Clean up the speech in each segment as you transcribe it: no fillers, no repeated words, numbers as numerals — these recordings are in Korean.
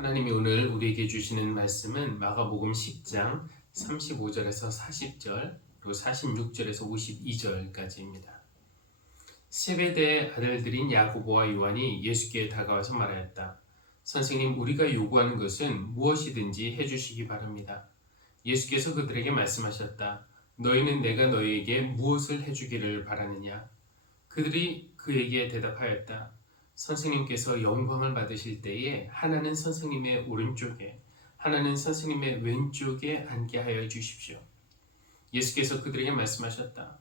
하나님이 오늘 우리에게 주시는 말씀은 마가복음 10장 35절에서 40절 그리고 46절에서 52절까지입니다. 세베대의 아들들인 야고보와 요한이 예수께 다가와서 말하였다. 선생님, 우리가 요구하는 것은 무엇이든지 해주시기 바랍니다. 예수께서 그들에게 말씀하셨다. 너희는 내가 너희에게 무엇을 해주기를 바라느냐? 그들이 그에게 대답하였다. 선생님께서 영광을 받으실 때에 하나는 선생님의 오른쪽에 하나는 선생님의 왼쪽에 앉게 하여 주십시오. 예수께서 그들에게 말씀하셨다.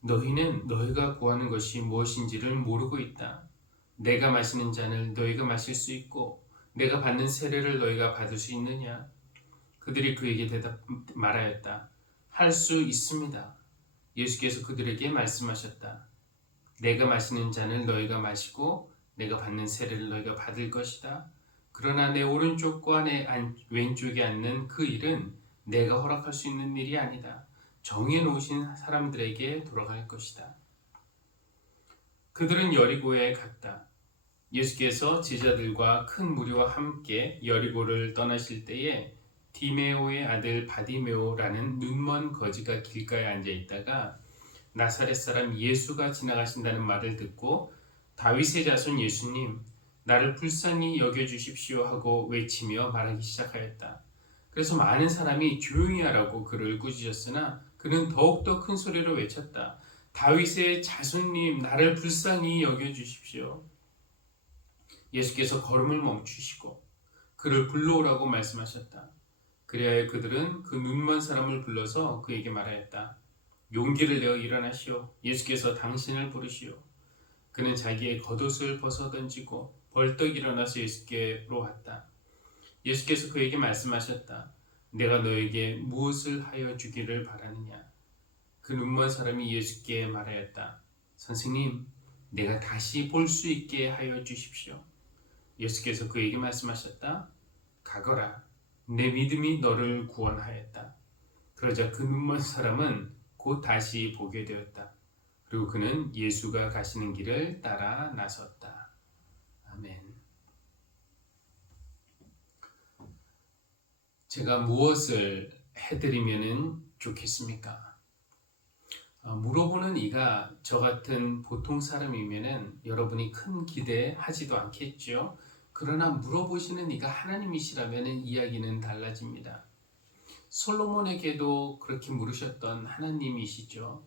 너희는 너희가 구하는 것이 무엇인지를 모르고 있다. 내가 마시는 잔을 너희가 마실 수 있고 내가 받는 세례를 너희가 받을 수 있느냐? 그들이 그에게 말하였다. 할 수 있습니다. 예수께서 그들에게 말씀하셨다. 내가 마시는 잔을 너희가 마시고 내가 받는 세례를 너희가 받을 것이다. 그러나 내 오른쪽과 내 왼쪽에 앉는 그 일은 내가 허락할 수 있는 일이 아니다. 정해놓으신 사람들에게 돌아갈 것이다. 그들은 여리고에 갔다. 예수께서 제자들과 큰 무리와 함께 여리고를 떠나실 때에 디메오의 아들 바디메오라는 눈먼 거지가 길가에 앉아 있다가 나사렛 사람 예수가 지나가신다는 말을 듣고 다윗의 자손 예수님, 나를 불쌍히 여겨주십시오 하고 외치며 말하기 시작하였다. 그래서 많은 사람이 조용히 하라고 그를 꾸짖었으나 그는 더욱더 큰 소리로 외쳤다. 다윗의 자손님, 나를 불쌍히 여겨주십시오. 예수께서 걸음을 멈추시고 그를 불러오라고 말씀하셨다. 그래야 그들은 그 눈먼 사람을 불러서 그에게 말하였다. 용기를 내어 일어나시오. 예수께서 당신을 부르시오. 그는 자기의 겉옷을 벗어 던지고 벌떡 일어나서 예수께로 왔다. 예수께서 그에게 말씀하셨다. 내가 너에게 무엇을 하여 주기를 바라느냐? 그 눈먼 사람이 예수께 말하였다. 선생님, 내가 다시 볼 수 있게 하여 주십시오. 예수께서 그에게 말씀하셨다. 가거라. 내 믿음이 너를 구원하였다. 그러자 그 눈먼 사람은 곧 다시 보게 되었다. 그리고 그는 예수가 가시는 길을 따라 나섰다. 아멘. 제가 무엇을 해드리면 좋겠습니까? 물어보는 이가 저 같은 보통 사람이면 여러분이 큰 기대하지도 않겠죠. 그러나 물어보시는 이가 하나님이시라면 이야기는 달라집니다. 솔로몬에게도 그렇게 물으셨던 하나님이시죠.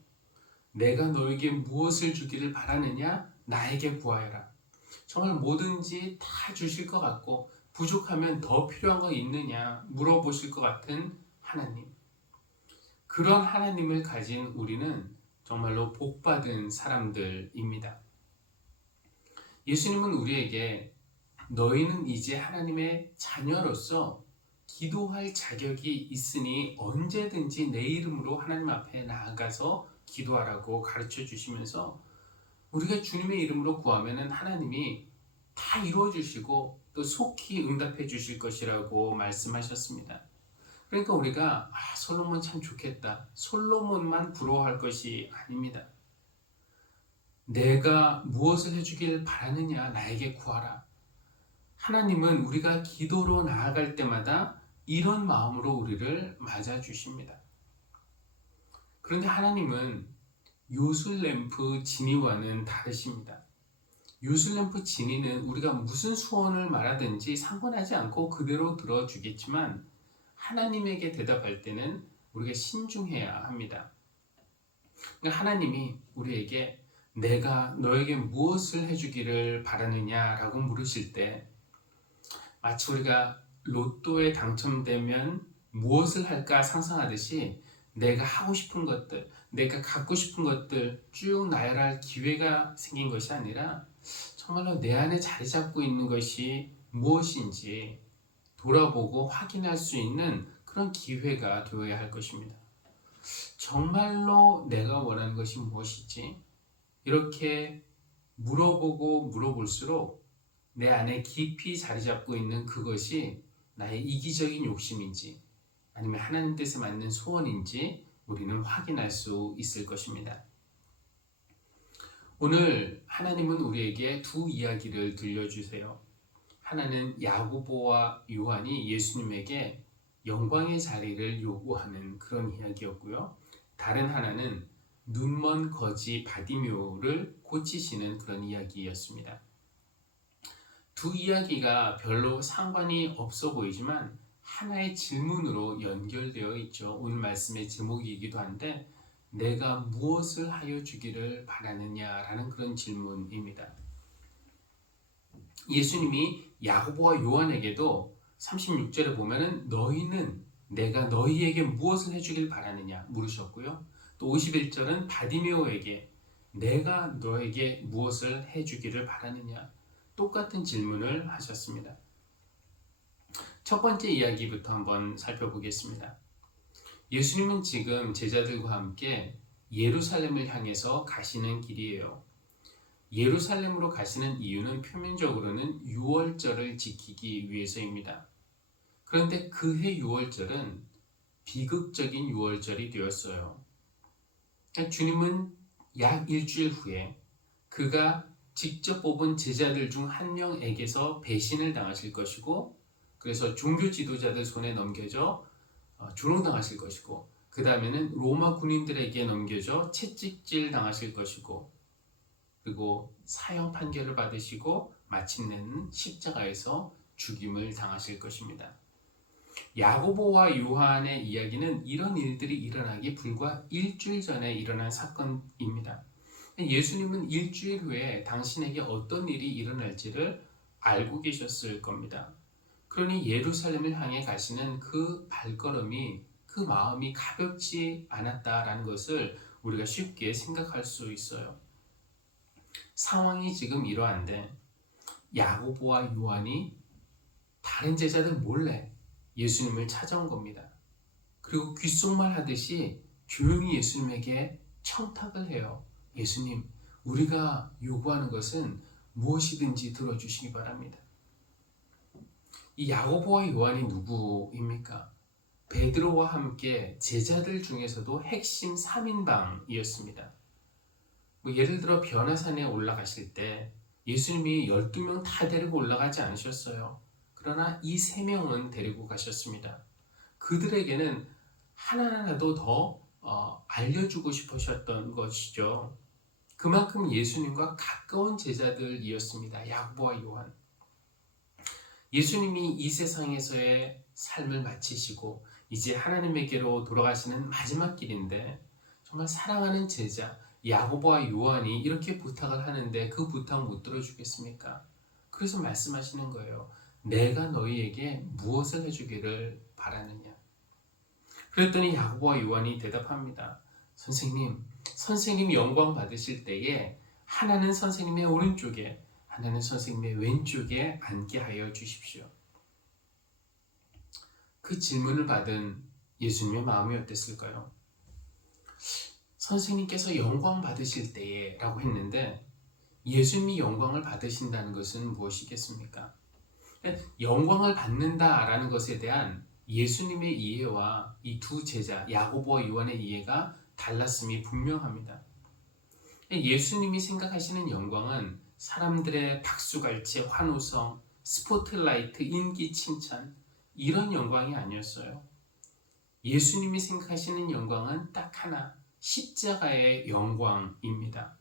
내가 너에게 무엇을 주기를 바라느냐? 나에게 구하여라. 정말 뭐든지 다 주실 것 같고 부족하면 더 필요한 거 있느냐 물어보실 것 같은 하나님. 그런 하나님을 가진 우리는 정말로 복받은 사람들입니다. 예수님은 우리에게 너희는 이제 하나님의 자녀로서 기도할 자격이 있으니 언제든지 내 이름으로 하나님 앞에 나아가서 기도하라고 가르쳐 주시면서 우리가 주님의 이름으로 구하면 하나님이 다 이루어 주시고 또 속히 응답해 주실 것이라고 말씀하셨습니다. 그러니까 우리가 솔로몬 참 좋겠다. 솔로몬만 부러워할 것이 아닙니다. 내가 무엇을 해주길 바라느냐? 나에게 구하라. 하나님은 우리가 기도로 나아갈 때마다 이런 마음으로 우리를 맞아주십니다. 그런데 하나님은 요술램프 지니와는 다르십니다. 요술램프 지니는 우리가 무슨 소원을 말하든지 상관하지 않고 그대로 들어주겠지만 하나님에게 대답할 때는 우리가 신중해야 합니다. 그러니까 하나님이 우리에게 내가 너에게 무엇을 해주기를 바라느냐라고 물으실 때 마치 우리가 로또에 당첨되면 무엇을 할까 상상하듯이 내가 하고 싶은 것들, 내가 갖고 싶은 것들 쭉 나열할 기회가 생긴 것이 아니라 정말로 내 안에 자리 잡고 있는 것이 무엇인지 돌아보고 확인할 수 있는 그런 기회가 되어야 할 것입니다. 정말로 내가 원하는 것이 무엇이지? 이렇게 물어보고 물어볼수록 내 안에 깊이 자리 잡고 있는 그것이 나의 이기적인 욕심인지 아니면 하나님 뜻에 맞는 소원인지 우리는 확인할 수 있을 것입니다. 오늘 하나님은 우리에게 두 이야기를 들려주세요. 하나는 야고보와 요한이 예수님에게 영광의 자리를 요구하는 그런 이야기였고요. 다른 하나는 눈먼 거지 바디묘를 고치시는 그런 이야기였습니다. 두 이야기가 별로 상관이 없어 보이지만 하나의 질문으로 연결되어 있죠. 오늘 말씀의 제목이기도 한데 내가 무엇을 하여 주기를 바라느냐라는 그런 질문입니다. 예수님이 야고보와 요한에게도 36절에 보면은 너희는 내가 너희에게 무엇을 해주길 바라느냐 물으셨고요. 또 51절은 바디메오에게 내가 너에게 무엇을 해주기를 바라느냐 똑같은 질문을 하셨습니다. 첫 번째 이야기부터 한번 살펴보겠습니다. 예수님은 지금 제자들과 함께 예루살렘을 향해서 가시는 길이에요. 예루살렘으로 가시는 이유는 표면적으로는 유월절을 지키기 위해서입니다. 그런데 그해 유월절은 비극적인 유월절이 되었어요. 주님은 약 일주일 후에 그가 직접 뽑은 제자들 중 한 명에게서 배신을 당하실 것이고 그래서 종교 지도자들 손에 넘겨져 조롱당하실 것이고 그 다음에는 로마 군인들에게 넘겨져 채찍질 당하실 것이고 그리고 사형 판결을 받으시고 마침내는 십자가에서 죽임을 당하실 것입니다. 야고보와 요한의 이야기는 이런 일들이 일어나기 불과 일주일 전에 일어난 사건입니다. 예수님은 일주일 후에 당신에게 어떤 일이 일어날지를 알고 계셨을 겁니다. 그러니 예루살렘을 향해 가시는 그 발걸음이 그 마음이 가볍지 않았다라는 것을 우리가 쉽게 생각할 수 있어요. 상황이 지금 이러한데 야고보와 요한이 다른 제자들 몰래 예수님을 찾아온 겁니다. 그리고 귓속말 하듯이 조용히 예수님에게 청탁을 해요. 예수님, 우리가 요구하는 것은 무엇이든지 들어주시기 바랍니다. 이 야고보와 요한이 누구입니까? 베드로와 함께 제자들 중에서도 핵심 3인방이었습니다. 예를 들어 변화산에 올라가실 때 예수님이 12명 다 데리고 올라가지 않으셨어요. 그러나 이 3명은 데리고 가셨습니다. 그들에게는 하나하나도 더 알려주고 싶으셨던 것이죠. 그만큼 예수님과 가까운 제자들이었습니다. 야고보와 요한. 예수님이 이 세상에서의 삶을 마치시고 이제 하나님에게로 돌아가시는 마지막 길인데 정말 사랑하는 제자 야고보와 요한이 이렇게 부탁을 하는데 그 부탁 못 들어주겠습니까? 그래서 말씀하시는 거예요. 내가 너희에게 무엇을 해주기를 바라느냐? 그랬더니 야고보와 요한이 대답합니다. 선생님이 영광 받으실 때에 하나는 선생님의 오른쪽에 하나는 선생님의 왼쪽에 앉게 하여 주십시오. 그 질문을 받은 예수님의 마음이 어땠을까요? 선생님께서 영광 받으실 때에 라고 했는데 예수님이 영광을 받으신다는 것은 무엇이겠습니까? 영광을 받는다라는 것에 대한 예수님의 이해와 이 두 제자 야고보와 요한의 이해가 달랐음이 분명합니다. 예수님이 생각하시는 영광은 사람들의 박수갈채, 환호성, 스포트라이트, 인기 칭찬 이런 영광이 아니었어요. 예수님이 생각하시는 영광은 딱 하나, 십자가의 영광입니다.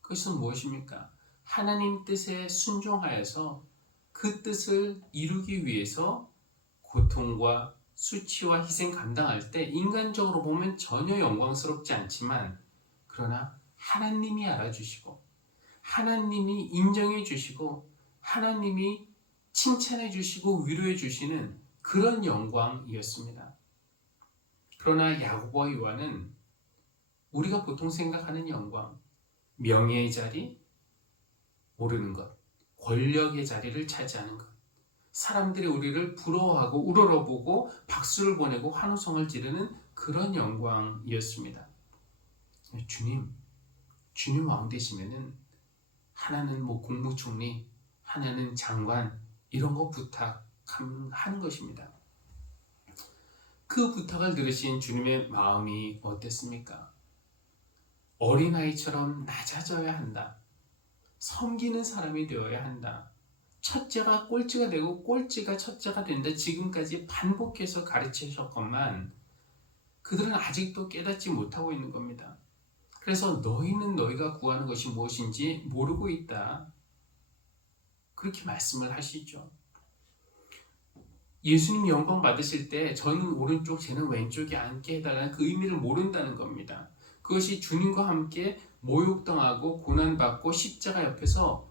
그것은 무엇입니까? 하나님 뜻에 순종하여서 그 뜻을 이루기 위해서 고통과 수치와 희생 감당할 때 인간적으로 보면 전혀 영광스럽지 않지만 그러나 하나님이 알아주시고 하나님이 인정해 주시고 하나님이 칭찬해 주시고 위로해 주시는 그런 영광이었습니다. 그러나 야고보와 요한은 우리가 보통 생각하는 영광, 명예의 자리, 오르는 것, 권력의 자리를 차지하는 것, 사람들이 우리를 부러워하고 우러러보고 박수를 보내고 환호성을 지르는 그런 영광이었습니다. 주님 왕 되시면은 하나는 국무총리, 하나는 장관 이런 거 부탁하는 것입니다. 그 부탁을 들으신 주님의 마음이 어땠습니까? 어린아이처럼 낮아져야 한다. 섬기는 사람이 되어야 한다. 첫째가 꼴찌가 되고 꼴찌가 첫째가 된다 지금까지 반복해서 가르치셨건만 그들은 아직도 깨닫지 못하고 있는 겁니다. 그래서 너희는 너희가 구하는 것이 무엇인지 모르고 있다. 그렇게 말씀을 하시죠. 예수님 영광 받으실 때 저는 오른쪽 쟤는 왼쪽에 앉게 해달라는 그 의미를 모른다는 겁니다. 그것이 주님과 함께 모욕당하고 고난받고 십자가 옆에서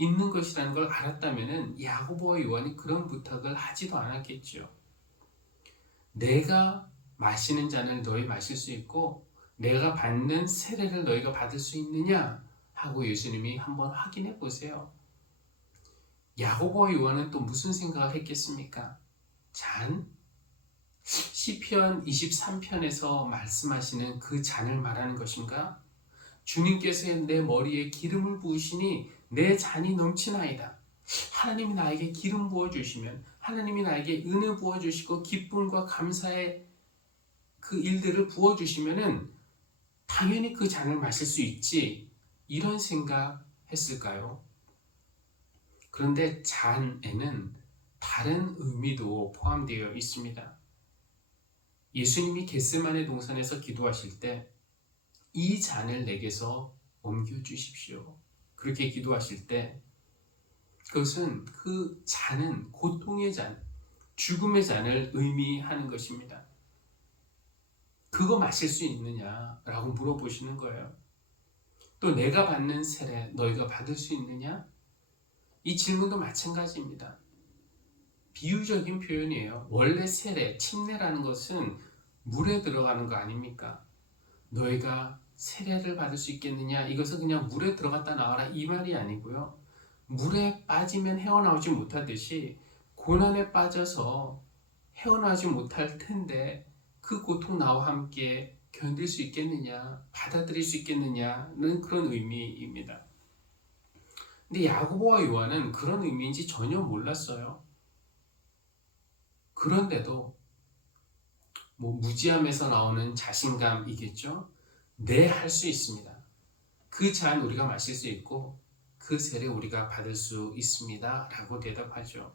있는 것이라는 걸 알았다면 야고보와 요한이 그런 부탁을 하지도 않았겠죠. 내가 마시는 잔을 너희 마실 수 있고 내가 받는 세례를 너희가 받을 수 있느냐 하고 예수님이 한번 확인해 보세요. 야고보와 요한은 또 무슨 생각을 했겠습니까? 잔? 시편 23편에서 말씀하시는 그 잔을 말하는 것인가? 주님께서 내 머리에 기름을 부으시니 내 잔이 넘치나이다. 하나님이 나에게 기름 부어주시면 하나님이 나에게 은혜 부어주시고 기쁨과 감사의 그 일들을 부어주시면 당연히 그 잔을 마실 수 있지. 이런 생각 했을까요? 그런데 잔에는 다른 의미도 포함되어 있습니다. 예수님이 겟세마네 동산에서 기도하실 때 이 잔을 내게서 옮겨주십시오. 그렇게 기도하실 때 그것은 그 잔은 고통의 잔, 죽음의 잔을 의미하는 것입니다. 그거 마실 수 있느냐라고 물어보시는 거예요. 또 내가 받는 세례 너희가 받을 수 있느냐? 이 질문도 마찬가지입니다. 비유적인 표현이에요. 원래 세례, 침례라는 것은 물에 들어가는 거 아닙니까? 너희가 세례를 받을 수 있겠느냐? 이것은 그냥 물에 들어갔다 나와라 이 말이 아니고요. 물에 빠지면 헤어나오지 못하듯이 고난에 빠져서 헤어나오지 못할 텐데 그 고통 나와 함께 견딜 수 있겠느냐? 받아들일 수 있겠느냐는 그런 의미입니다. 근데 야고보와 요한은 그런 의미인지 전혀 몰랐어요. 그런데도 무지함에서 나오는 자신감이겠죠. 네, 할 수 있습니다. 그 잔 우리가 마실 수 있고 그 세례 우리가 받을 수 있습니다 라고 대답하죠.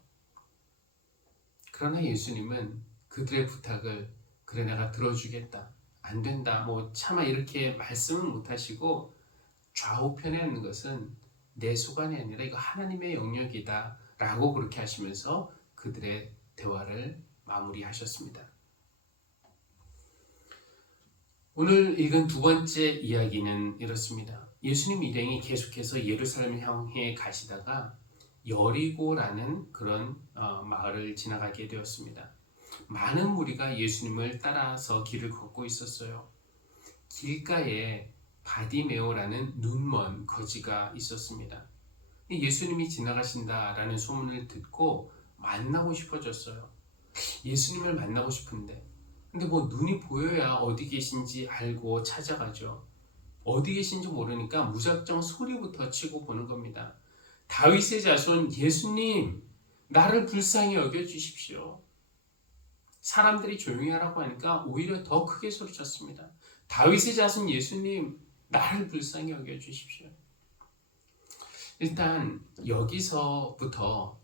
그러나 예수님은 그들의 부탁을 그래 내가 들어주겠다, 안 된다, 차마 이렇게 말씀은 못하시고 좌우편에 있는 것은 내 소관이 아니라 이거 하나님의 영역이다 라고 그렇게 하시면서 그들의 대화를 마무리하셨습니다. 오늘 읽은 두 번째 이야기는 이렇습니다. 예수님 일행이 계속해서 예루살렘을 향해 가시다가 여리고라는 그런 마을을 지나가게 되었습니다. 많은 무리가 예수님을 따라서 길을 걷고 있었어요. 길가에 바디메오라는 눈먼 거지가 있었습니다. 예수님이 지나가신다라는 소문을 듣고 만나고 싶어졌어요. 예수님을 만나고 싶은데 근데 눈이 보여야 어디 계신지 알고 찾아가죠. 어디 계신지 모르니까 무작정 소리부터 치고 보는 겁니다. 다윗의 자손 예수님, 나를 불쌍히 여겨주십시오. 사람들이 조용히 하라고 하니까 오히려 더 크게 소리쳤습니다. 다윗의 자손 예수님, 나를 불쌍히 여겨주십시오. 일단 여기서부터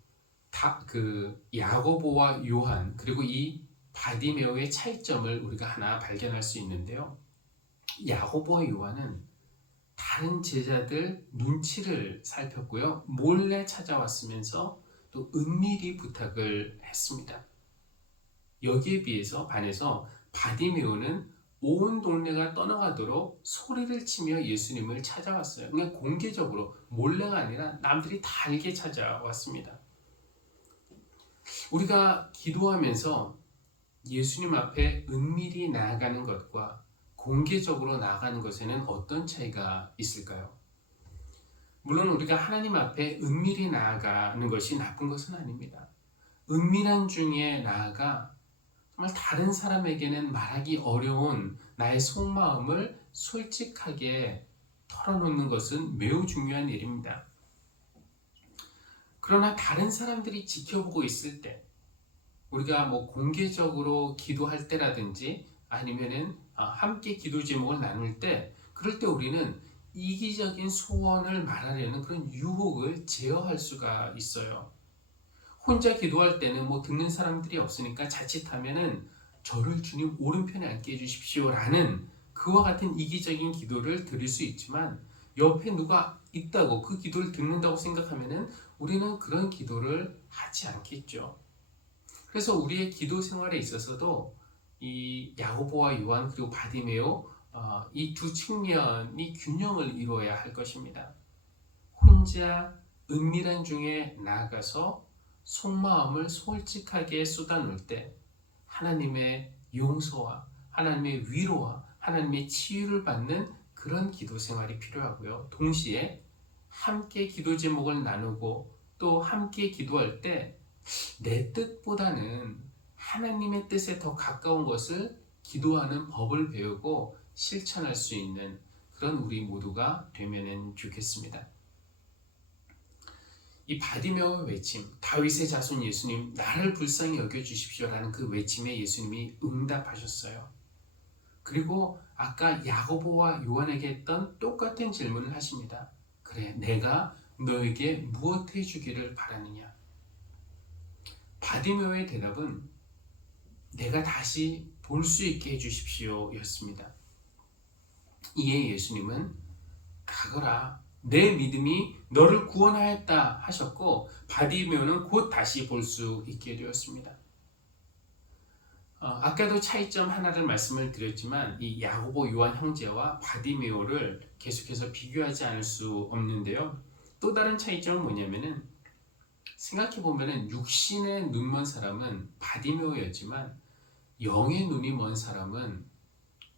야고보와 요한 그리고 이 바디메오의 차이점을 우리가 하나 발견할 수 있는데요. 야고보와 요한은 다른 제자들 눈치를 살폈고요. 몰래 찾아왔으면서 또 은밀히 부탁을 했습니다. 여기에 반해서 바디메오는 온 동네가 떠나가도록 소리를 치며 예수님을 찾아왔어요. 그냥 공개적으로 몰래가 아니라 남들이 다 알게 찾아왔습니다. 우리가 기도하면서 예수님 앞에 은밀히 나아가는 것과 공개적으로 나아가는 것에는 어떤 차이가 있을까요? 물론 우리가 하나님 앞에 은밀히 나아가는 것이 나쁜 것은 아닙니다. 은밀한 중에 나아가 정말 다른 사람에게는 말하기 어려운 나의 속마음을 솔직하게 털어놓는 것은 매우 중요한 일입니다. 그러나 다른 사람들이 지켜보고 있을 때 우리가 공개적으로 기도할 때라든지 아니면은 함께 기도 제목을 나눌 때 그럴 때 우리는 이기적인 소원을 말하려는 그런 유혹을 제어할 수가 있어요. 혼자 기도할 때는 뭐 듣는 사람들이 없으니까 자칫하면은 저를 주님 오른편에 앉게 해주십시오라는 그와 같은 이기적인 기도를 드릴 수 있지만, 옆에 누가 있다고 그 기도를 듣는다고 생각하면은 우리는 그런 기도를 하지 않겠죠. 그래서 우리의 기도 생활에 있어서도 이 야고보와 요한 그리고 바디메오, 이 두 측면이 균형을 이루어야 할 것입니다. 혼자 은밀한 중에 나아가서 속마음을 솔직하게 쏟아놓을 때 하나님의 용서와 하나님의 위로와 하나님의 치유를 받는 그런 기도 생활이 필요하고요. 동시에 함께 기도 제목을 나누고 또 함께 기도할 때 내 뜻보다는 하나님의 뜻에 더 가까운 것을 기도하는 법을 배우고 실천할 수 있는 그런 우리 모두가 되면 좋겠습니다. 이 바디메오의 외침, 다윗의 자손 예수님 나를 불쌍히 여겨주십시오라는 그 외침에 예수님이 응답하셨어요. 그리고 아까 야고보와 요한에게 했던 똑같은 질문을 하십니다. 그래, 내가 너에게 무엇 해주기를 바라느냐? 바디메오의 대답은 내가 다시 볼 수 있게 해주십시오 였습니다. 이에 예수님은 가거라, 내 믿음이 너를 구원하였다 하셨고 바디메오는 곧 다시 볼 수 있게 되었습니다. 아까도 차이점 하나를 말씀을 드렸지만 이 야고보 요한 형제와 바디메오를 계속해서 비교하지 않을 수 없는데요. 또 다른 차이점은 뭐냐면은, 생각해보면은 육신의 눈 먼 사람은 바디메오였지만 영의 눈이 먼 사람은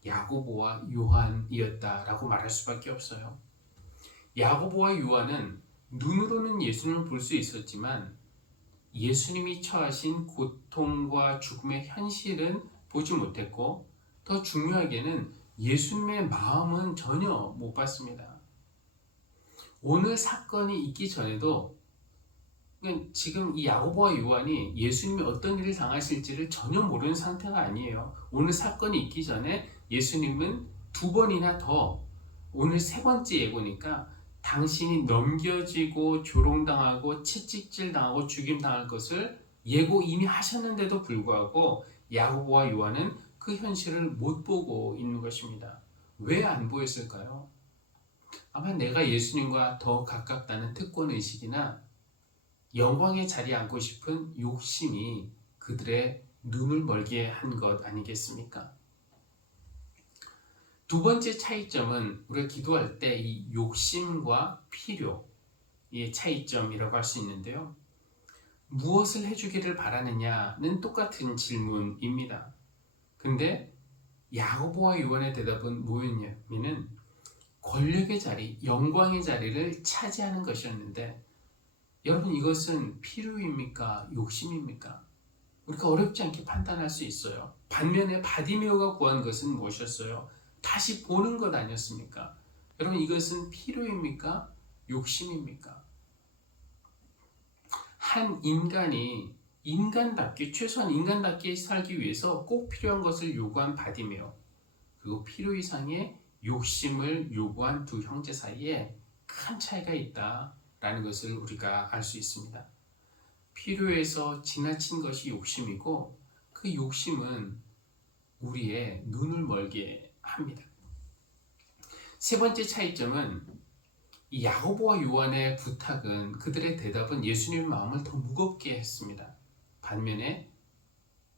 야고보와 요한이었다라고 말할 수밖에 없어요. 야고보와 요한은 눈으로는 예수님을 볼 수 있었지만 예수님이 처하신 고통과 죽음의 현실은 보지 못했고, 더 중요하게는 예수님의 마음은 전혀 못 봤습니다. 오늘 사건이 있기 전에도 지금 이 야고보와 요한이 예수님이 어떤 일을 당하실지를 전혀 모르는 상태가 아니에요. 오늘 사건이 있기 전에 예수님은 두 번이나 더, 오늘 세 번째 예고니까 당신이 넘겨지고 조롱당하고 채찍질 당하고 죽임당할 것을 예고 이미 하셨는데도 불구하고 야고보와 요한은 그 현실을 못 보고 있는 것입니다. 왜 안 보였을까요? 아마 내가 예수님과 더 가깝다는 특권의식이나 영광의 자리에 앉고 싶은 욕심이 그들의 눈을 멀게 한 것 아니겠습니까? 두 번째 차이점은 우리가 기도할 때 이 욕심과 필요의 차이점이라고 할 수 있는데요. 무엇을 해주기를 바라느냐는 똑같은 질문입니다. 근데 야고보와 요한의 대답은 뭐였냐면은 권력의 자리, 영광의 자리를 차지하는 것이었는데, 여러분 이것은 필요입니까? 욕심입니까? 우리가 어렵지 않게 판단할 수 있어요. 반면에 바디메오가 구한 것은 무엇이었어요? 다시 보는 것 아니었습니까? 여러분 이것은 필요입니까? 욕심입니까? 한 인간이 인간답게, 최소한 인간답게 살기 위해서 꼭 필요한 것을 요구한 바디메오, 그리고 필요 이상의 욕심을 요구한 두 형제 사이에 큰 차이가 있다라는 것을 우리가 알 수 있습니다. 필요에서 지나친 것이 욕심이고 그 욕심은 우리의 눈을 멀게 합니다. 세 번째 차이점은 이 야고보와 요한의 부탁은, 그들의 대답은 예수님의 마음을 더 무겁게 했습니다. 반면에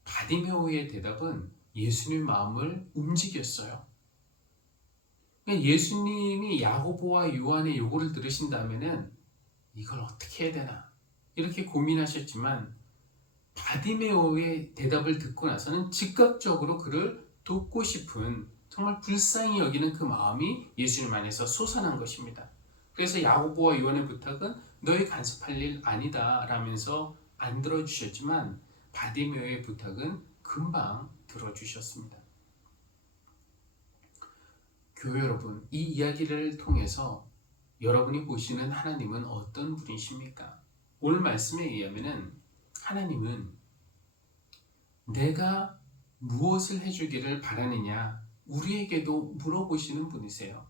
바디메오의 대답은 예수님의 마음을 움직였어요. 예수님이 야고보와 요한의 요구를 들으신다면은 이걸 어떻게 해야 되나 이렇게 고민하셨지만, 바디메오의 대답을 듣고 나서는 즉각적으로 그를 돕고 싶은, 정말 불쌍히 여기는 그 마음이 예수님 안에서 솟아난 것입니다. 그래서 야고보와 요한의 부탁은 너희 간섭할 일 아니다 라면서 안 들어주셨지만 바디메오의 부탁은 금방 들어주셨습니다. 교회 여러분, 이 이야기를 통해서 여러분이 보시는 하나님은 어떤 분이십니까? 오늘 말씀에 의하면 하나님은 내가 무엇을 해주기를 바라느냐 우리에게도 물어보시는 분이세요.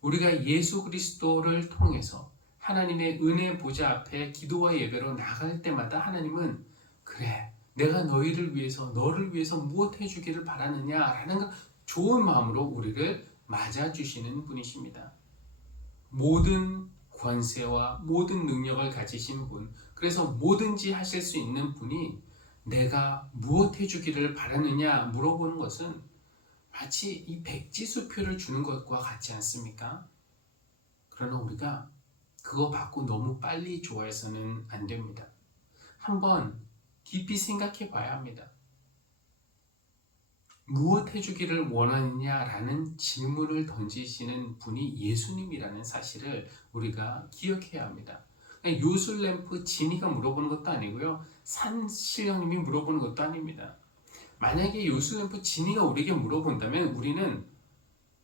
우리가 예수 그리스도를 통해서 하나님의 은혜 보좌 앞에 기도와 예배로 나갈 때마다 하나님은 그래, 내가 너희를 위해서, 너를 위해서 무엇 해주기를 바라느냐라는 좋은 마음으로 우리를 맞아주시는 분이십니다. 모든 권세와 모든 능력을 가지신 분, 그래서 뭐든지 하실 수 있는 분이 내가 무엇 해주기를 바라느냐 물어보는 것은 마치 이 백지수표를 주는 것과 같지 않습니까? 그러나 우리가 그거 받고 너무 빨리 좋아해서는 안 됩니다. 한번 깊이 생각해 봐야 합니다. 무엇 해주기를 원하느냐라는 질문을 던지시는 분이 예수님이라는 사실을 우리가 기억해야 합니다. 요술램프 진이가 물어보는 것도 아니고요. 산신령님이 물어보는 것도 아닙니다. 만약에 요술램프 진이가 우리에게 물어본다면 우리는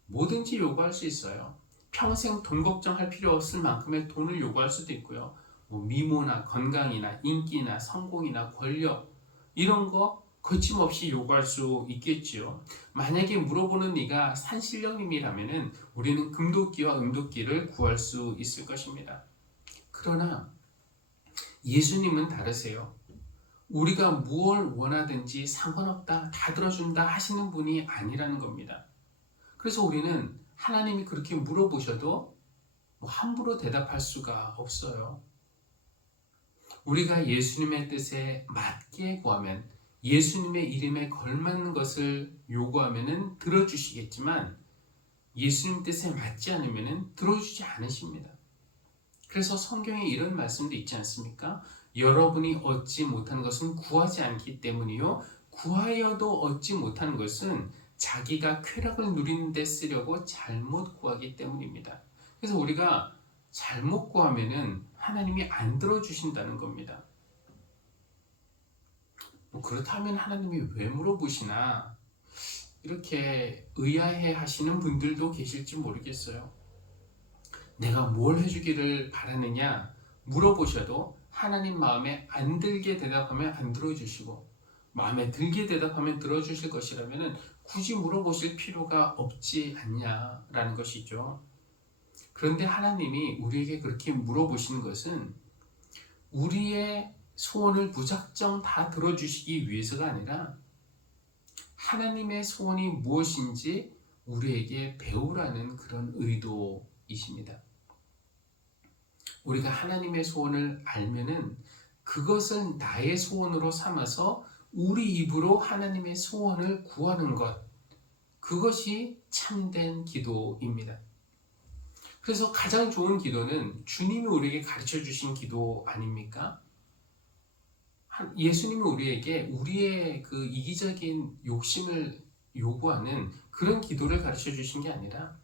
뭐든지 요구할 수 있어요. 평생 돈 걱정할 필요 없을 만큼의 돈을 요구할 수도 있고요. 미모나 건강이나 인기나 성공이나 권력 이런 거 거침없이 요구할 수 있겠지요. 만약에 물어보는 네가 산신령님이라면 우리는 금도끼와 은도끼를 구할 수 있을 것입니다. 그러나 예수님은 다르세요. 우리가 무엇을 원하든지 상관없다, 다 들어준다 하시는 분이 아니라는 겁니다. 그래서 우리는 하나님이 그렇게 물어보셔도 함부로 대답할 수가 없어요. 우리가 예수님의 뜻에 맞게 구하면, 예수님의 이름에 걸맞는 것을 요구하면 들어주시겠지만 예수님 뜻에 맞지 않으면 들어주지 않으십니다. 그래서 성경에 이런 말씀도 있지 않습니까? 여러분이 얻지 못하는 것은 구하지 않기 때문이요, 구하여도 얻지 못하는 것은 자기가 쾌락을 누리는 데 쓰려고 잘못 구하기 때문입니다. 그래서 우리가 잘못 구하면 하나님이 안 들어주신다는 겁니다. 그렇다면 하나님이 왜 물어보시나 이렇게 의아해 하시는 분들도 계실지 모르겠어요. 내가 뭘 해주기를 바라느냐 물어보셔도 하나님 마음에 안 들게 대답하면 안 들어주시고, 마음에 들게 대답하면 들어주실 것이라면 굳이 물어보실 필요가 없지 않냐라는 것이죠. 그런데 하나님이 우리에게 그렇게 물어보시는 것은 우리의 소원을 무작정 다 들어주시기 위해서가 아니라 하나님의 소원이 무엇인지 우리에게 배우라는 그런 의도이십니다. 우리가 하나님의 소원을 알면은 그것을 나의 소원으로 삼아서 우리 입으로 하나님의 소원을 구하는 것, 그것이 참된 기도입니다. 그래서 가장 좋은 기도는 주님이 우리에게 가르쳐 주신 기도 아닙니까? 예수님은 우리에게 우리의 그 이기적인 욕심을 요구하는 그런 기도를 가르쳐 주신 게 아니라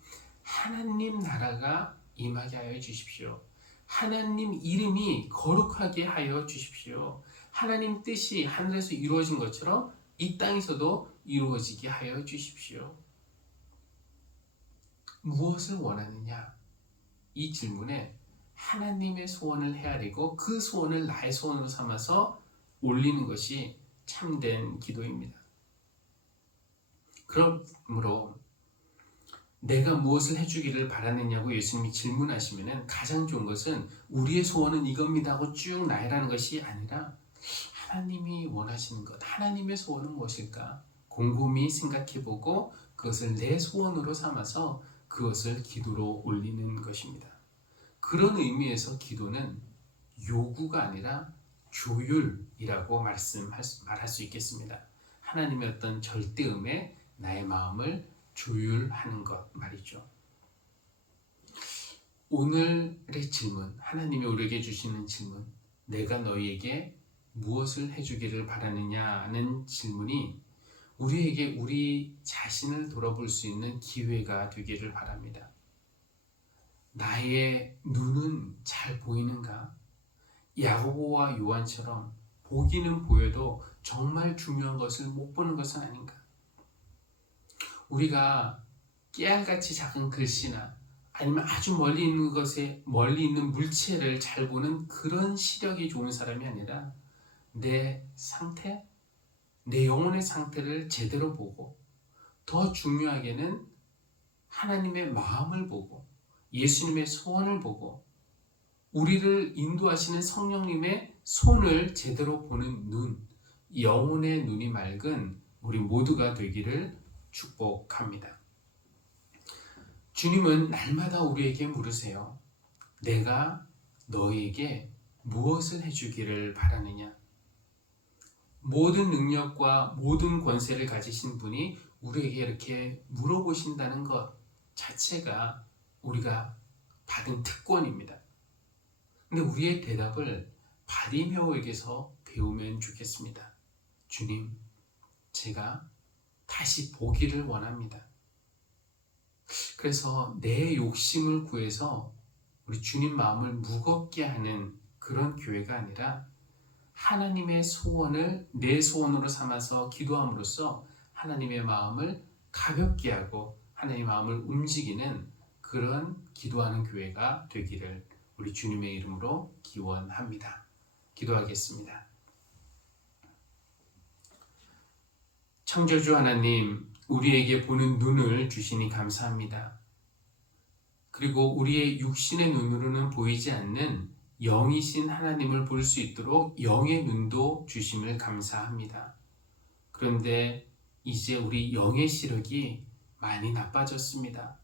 하나님 나라가 임하게 하여 주십시오. 하나님 이름이 거룩하게 하여 주십시오. 하나님 뜻이 하늘에서 이루어진 것처럼 이 땅에서도 이루어지게 하여 주십시오. 무엇을 원하느냐? 이 질문에 하나님의 소원을 헤아리고 그 소원을 나의 소원으로 삼아서 올리는 것이 참된 기도입니다. 그러므로 내가 무엇을 해주기를 바라느냐고 예수님이 질문하시면 가장 좋은 것은 우리의 소원은 이겁니다 하고 쭉 나열하는 것이 아니라 하나님이 원하시는 것, 하나님의 소원은 무엇일까? 곰곰이 생각해보고 그것을 내 소원으로 삼아서 그것을 기도로 올리는 것입니다. 그런 의미에서 기도는 요구가 아니라 조율이라고 말할 수 있겠습니다. 하나님의 어떤 절대음에 나의 마음을 조율하는 것 말이죠. 오늘의 질문, 하나님이 우리에게 주시는 질문, 내가 너희에게 무엇을 해주기를 바라느냐는 질문이 우리에게 우리 자신을 돌아볼 수 있는 기회가 되기를 바랍니다. 나의 눈은 잘 보이는가? 야고보와 요한처럼 보기는 보여도 정말 중요한 것을 못 보는 것은 아닌가? 우리가 깨알같이 작은 글씨나 아니면 아주 멀리 있는 물체를 잘 보는 그런 시력이 좋은 사람이 아니라 내 상태, 내 영혼의 상태를 제대로 보고, 더 중요하게는 하나님의 마음을 보고 예수님의 소원을 보고 우리를 인도하시는 성령님의 손을 제대로 보는 눈, 영혼의 눈이 맑은 우리 모두가 되기를 축복합니다. 주님은 날마다 우리에게 물으세요. 내가 너희에게 무엇을 해주기를 바라느냐? 모든 능력과 모든 권세를 가지신 분이 우리에게 이렇게 물어보신다는 것 자체가 우리가 받은 특권입니다. 근데 우리의 대답을 바디메오에게서 배우면 좋겠습니다. 주님, 제가 다시 보기를 원합니다. 그래서 내 욕심을 구해서 우리 주님 마음을 무겁게 하는 그런 교회가 아니라 하나님의 소원을 내 소원으로 삼아서 기도함으로써 하나님의 마음을 가볍게 하고 하나님의 마음을 움직이는 그런 기도하는 교회가 되기를 우리 주님의 이름으로 기원합니다. 기도하겠습니다. 창조주 하나님, 우리에게 보는 눈을 주시니 감사합니다. 그리고 우리의 육신의 눈으로는 보이지 않는 영이신 하나님을 볼 수 있도록 영의 눈도 주심을 감사합니다. 그런데 이제 우리 영의 시력이 많이 나빠졌습니다.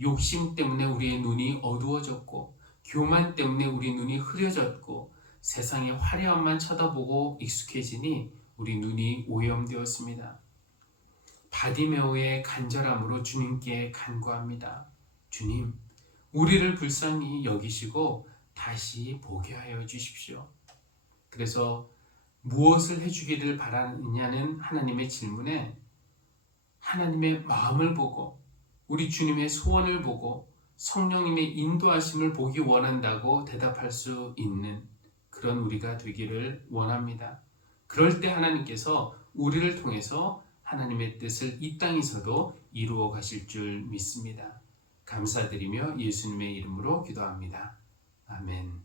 욕심 때문에 우리의 눈이 어두워졌고, 교만 때문에 우리 눈이 흐려졌고, 세상의 화려함만 쳐다보고 익숙해지니 우리 눈이 오염되었습니다. 바디메오의 간절함으로 주님께 간구합니다. 주님, 우리를 불쌍히 여기시고 다시 보게 하여 주십시오. 그래서 무엇을 해주기를 바라느냐는 하나님의 질문에 하나님의 마음을 보고 우리 주님의 소원을 보고 성령님의 인도하심을 보기 원한다고 대답할 수 있는 그런 우리가 되기를 원합니다. 그럴 때 하나님께서 우리를 통해서 하나님의 뜻을 이 땅에서도 이루어 가실 줄 믿습니다. 감사드리며 예수님의 이름으로 기도합니다. 아멘.